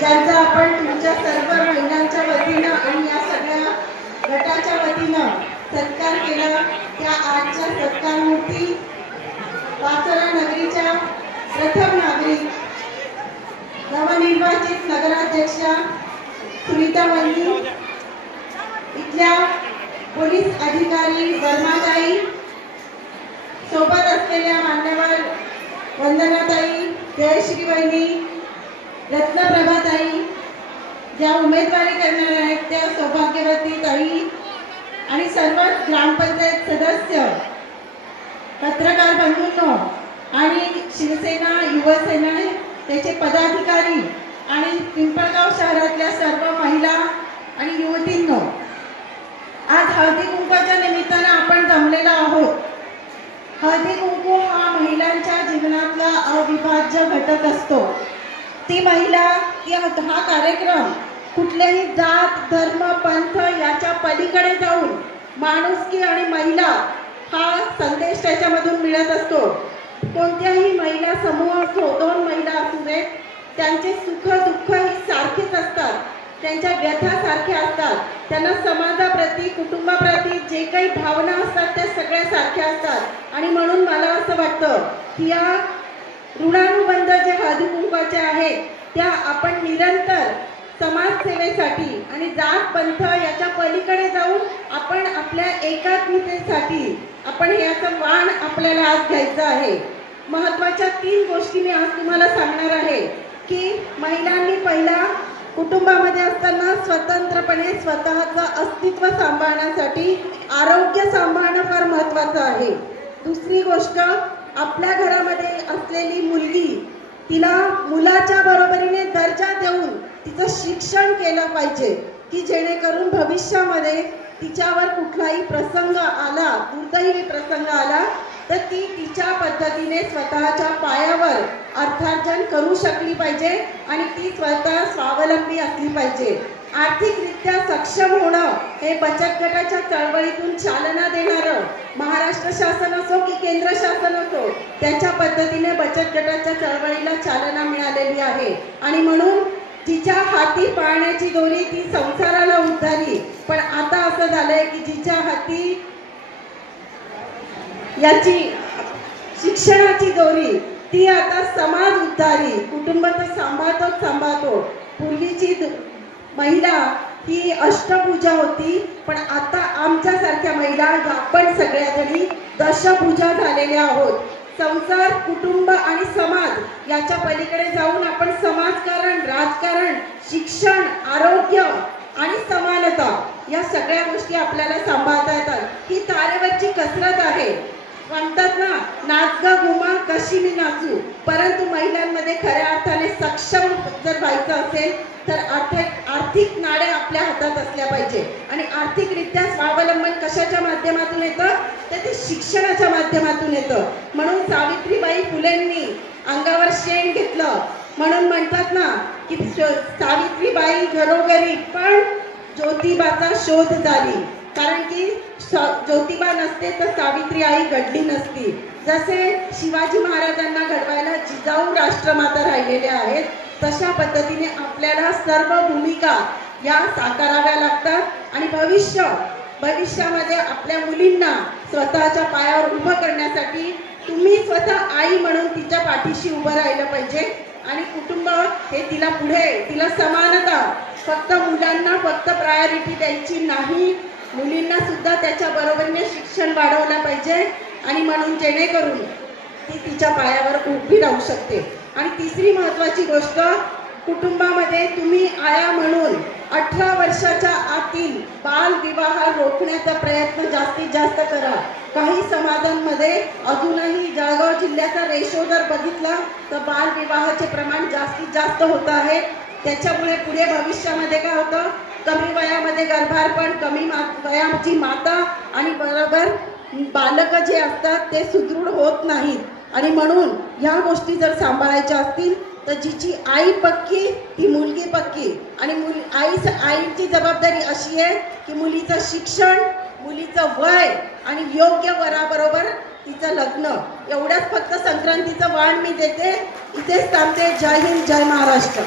ज्यांचा आपण तुमच्या सर्व महिलांच्या वतीनं आणि या सगळ्या गटाच्या वतीनं सत्कार केला, त्या आजच्या सत्कारमूर्ती वासरा नगरीच्या प्रथम नागरिक नवनिर्वाचित नगराध्यक्षा सुनीता वहिनी, इथल्या पोलीस अधिकारी वर्माताई, सोबत असलेल्या मान्यवर वंदनाताई, जयश्री वहिनी, रत्नप्रभाताई, ज्या उमेदवारी करणार आहेत त्या सौभाग्यवती ताई आणि सर्व ग्रामपंचायत सदस्य, पत्रकार बंधूंनो आणि शिवसेना युवसेना त्याचे पदाधिकारी आणि पिंपळगाव शहरातल्या सर्व महिला आणि युवतींनो, आज हळदी कुंकवाच्या निमित्तानं आपण जमलेलो आहोत. हळदी कुंकू हा महिलांच्या जीवनातला अविभाज्य घटक असतो. ती महिला हा कार्यक्रम कुठल्याही जात धर्म पंथ याच्या पलीकडे जाऊन माणुसकी आणि महिला हा संदेश त्याच्यामधून मिळत असतो. कोणत्याही महिला समूह असो, दोन महिला असू देत, त्यांचे सुख दुःख ही सारखीच असतात, त्यांच्या व्यथा सारख्या असतात, त्यांना समाजाप्रती कुटुंबाप्रती जे काही भावना असतात त्या सगळ्या सारख्या असतात. आणि म्हणून मला असं वाटतं की या ऋणानुबंध जे हळदी कुंकवाचे आहेत त्या आपण निरंतर समाजसेवेसाठी आणि जात पंथ याच्या पलीकडे जाऊन आपण आपल्या एकात्मतेसाठी आपण याचं वाण आपल्याला आज घ्यायचं आहे. महत्त्वाच्या 3 गोष्टी मी आज तुम्हाला सांगणार आहे की महिलांनी पहिला कुटुंबामध्ये असताना स्वतंत्रपणे स्वतःचं अस्तित्व सांभाळण्यासाठी आरोग्य सांभाळणं फार महत्त्वाचं आहे. दुसरी गोष्ट, आपल्या घरामध्ये असलेली मुलगी तिला मुलाच्या बरोबरीने दर्जा देऊन तिचं शिक्षण केलं पाहिजे की जेणेकरून भविष्यामध्ये तिच्यावर कुठलाही प्रसंग आला, दुर्दैवी प्रसंग आला तर ती तिच्या पद्धतीने स्वतःच्या पायावर अर्थार्जन करू शकली पाहिजे आणि ती स्वतः स्वावलंबी असली पाहिजे. आर्थिकरित्या सक्षम होणं हे बचत गटाच्या चळवळीतून चालना देणारं महाराष्ट्र शासन असो की केंद्र शासन असो त्याच्या पद्धतीने बचत गटाच्या चळवळीला चालना मिळालेली आहे. आणि म्हणून तिच्या हाती पाळण्याची दोरी ती संसाराला उद्धारी, पण आता असं झालंय की जिच्या हाती याची शिक्षणाची दोरी ती आता समाज उद्धारी, कुटुंब तर सांभाळतो. पूर्वीची महिला ही अष्टभुजा होती, पण आता आमच्यासारख्या महिला आपण सगळ्याजणी दशभुजा झालेल्या आहोत. संसार, कुटुंब आणि समाज याच्या पलीकडे जाऊन आपण समाजकारण, राजकारण, शिक्षण, आरोग्य आणि समानता या सगळ्या गोष्टी आपल्याला सांभाळता येतात. ही तारेवरची कसरत आहे. म्हणतात ना, नाच ग घुमा कशी मी नाचू. परंतु महिलांमध्ये खऱ्या अर्थाने सक्षम जर व्हायचं असेल तर आर्थिक नाड्या आपल्या हातात असल्या पाहिजे. आणि आर्थिकरित्या स्वावलंबन कशाच्या माध्यमातून येतं तर ते शिक्षणाच्या माध्यमातून येतं. म्हणून सावित्रीबाई फुलेंनी अंगावर शेण घेतलं. म्हणून म्हणतात ना की सावित्रीबाई घरोघरी पण ज्योतिबाचा शोध झाली. कारण की ज्योतिबा नसते तर सावित्री आई घडली नसती. जसे शिवाजी महाराजांना घडवायला जिजाऊ राष्ट्रमाता राहिलेल्या आहेत तशा पद्धतीने आपल्याला सर्व भूमिका या साकाराव्या लागतात. आणि भविष्यामध्ये आपल्या मुलींना स्वतःच्या पायावर उभं करण्यासाठी तुम्ही स्वतः आई म्हणून तिच्या पाठीशी उभं राहिलं पाहिजे. आणि कुटुंब हे तिला समानता, फक्त मुलांना फक्त प्रायोरिटी द्यायची नाही, मुलींना सुद्धा त्याच्या बरोबरीने शिक्षण वाढवलं पाहिजे. आणि म्हणून जेणेकरून ती तिच्या पायावर उभी राहू शकते. आणि तिसरी महत्त्वाची गोष्ट, कुटुंबामध्ये तुम्ही आया म्हणून 18 वर्षाच्या आतील बालविवाह रोखण्याचा प्रयत्न जास्तीत जास्त करा. काही समाजांमध्ये अजूनही जळगाव जिल्ह्याचा रेशो जर बघितला तर बालविवाहाचे प्रमाण जास्तीत जास्त होत आहे. त्याच्यामुळे पुढे भविष्यामध्ये काय होतं, कमी वयामध्ये गर्भारपण, कमी वयाची माता आणि बरोबर बालक जे असतात ते सुदृढ होत नाहीत. आणि म्हणून ह्या गोष्टी जर सांभाळायच्या असतील तर जिची आई पक्की ती मुलगी पक्की. आणि आईची जबाबदारी अशी आहे की मुलीचं शिक्षण, मुलीचं वय आणि योग्य वराबरोबर तिचं लग्न. एवढ्याच फक्त संक्रांतीचं वाण मी देते. इथेच थांबते. जय हिंद, जय महाराष्ट्र.